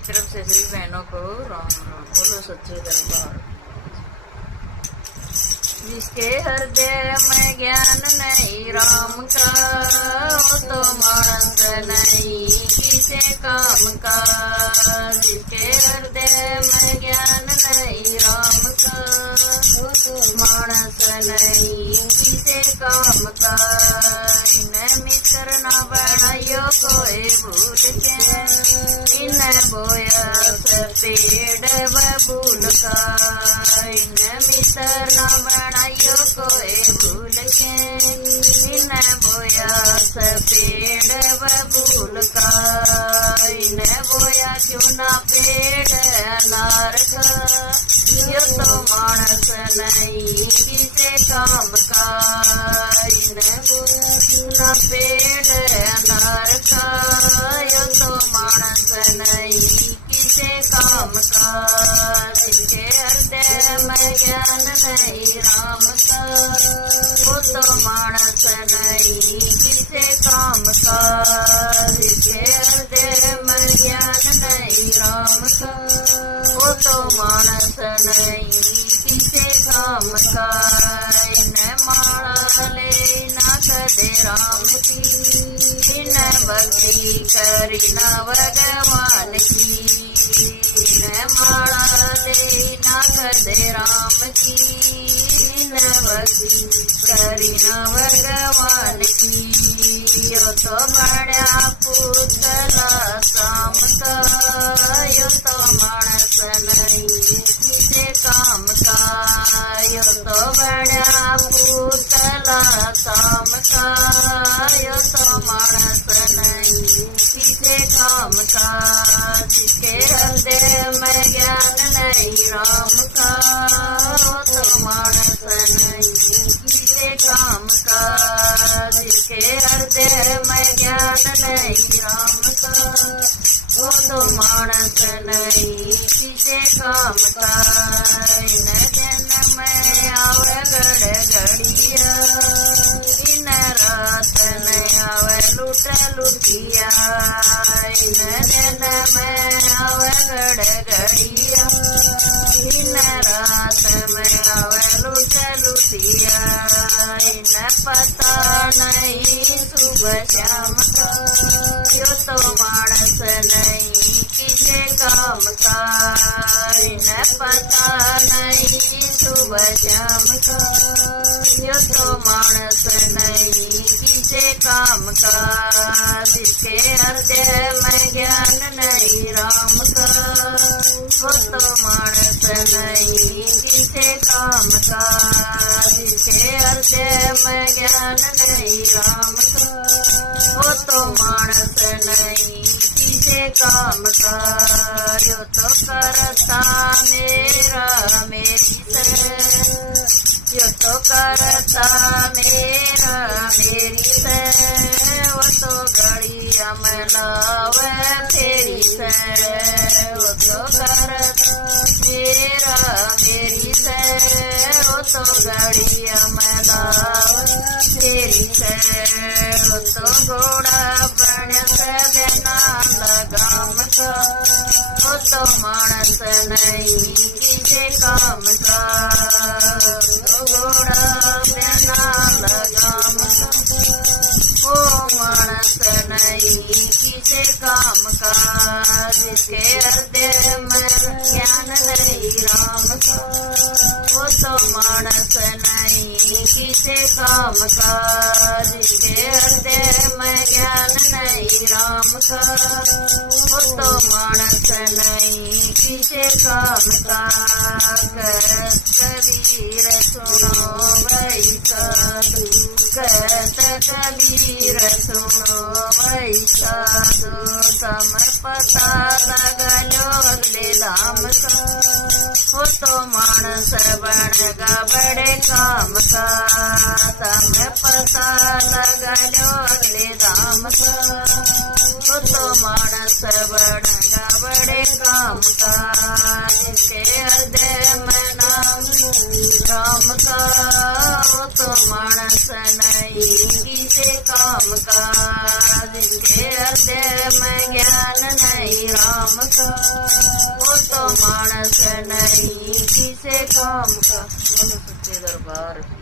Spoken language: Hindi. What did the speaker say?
मेरी तरफ से सभी बहनों को राम राम। बोलो सच्चे दरबार। जिसके हृदय में ज्ञान नहीं राम का, वो तो मानस नहीं किसे काम का। जिसके हृदय में ज्ञान नहीं राम का, वो तो मानस नहीं किसे काम का। इन मित्र न बनायो कोई भूल के, इन बोया पेड़ बबूल का। इन मित्र न बनायो कोई भूल के, इन बोया पेड़ बबूल का। इन बोया क्यों ना पेड़ अनार का, यो तो मानस नहीं किसे काम का। इन बोया क्यों ना पेड़ अनार का, यो तो मानस नहीं किसे काम का। जिसके हृदय में ज्ञान नहीं राम का, वो तो मानस नहीं किसे काम का। जिसके हृदय में ज्ञान नहीं राम का, वो तो मानस नहीं किसे काम का। इन माला ले ना कदे राम की, इन भक्ति करी ना भगवान की। इन माला ले ना कदे राम की, इन भक्ति करी ना भगवान की। यो तो बड़ा पुतला शाम का, यो तो मानस नहीं किसे काम का। यो तो बड़ा पुतला शाम का, यो तो मानस नहीं किसे काम का। जिसके हृदय में ज्ञान नहीं राम का, वो तो मानस नहीं किसे काम का। जिसके हृदय में ज्ञान नहीं राम का, वो तो मानस नहीं किसे काम का। इन दिन में आवे गड़गड़िया, इन रात में आवे लुट लुटिया। इन दिन में आवे गड़गड़िया, इन रात में आवे लुट लुटिया। इन पता नहीं सुबह शाम का, यो तो मानस नहीं किसे काम का। इन पता नहीं सुबह शाम का, यो तो मानस नहीं किसे काम का। जिसके हृदय में ज्ञान नहीं राम का, वो तो मानस नहीं किसे काम का। जिसके हृदय में ज्ञान नहीं राम का, वो तो मानस नहीं किसे काम का। यो तो करता मेरा मेरी से, यो तो करता मेरा मेरी से। वो तो घड़िया में लावे फेरी से, वो तो करता मेरा मेरी से। वो तो घड़िया में लावे फेरी से। वो तो घोड़ा बन से देना लगाम का, वो तो मानस नहीं किसे काम का। घोड़ा बना लगाम का, वो मानस नहीं किसे काम का। जिसके हृदय में ज्ञान नहीं राम का, वो तो मानस नहीं किसे काम का। जिसके हृदय में ज्ञान नहीं राम का, वो तो मानस नहीं किसे काम का। कबीर सुनो भाई साधु, कहत कबीर सुनो भाई साधु। तम पता लगा लो अगले धाम का, वो तो मानस बनेगा बड़े काम का। तम पता लगा लो अगले धाम का, वो तो मानस बनेगा बड़े काम का। जिसके हृदय में नाम राम का, वो तो मानस नहीं किसे काम का। जिसके हृदय में ज्ञान नहीं राम का, वो तो मानस नहीं किसे काम का। बोलो सच्चे दरबार।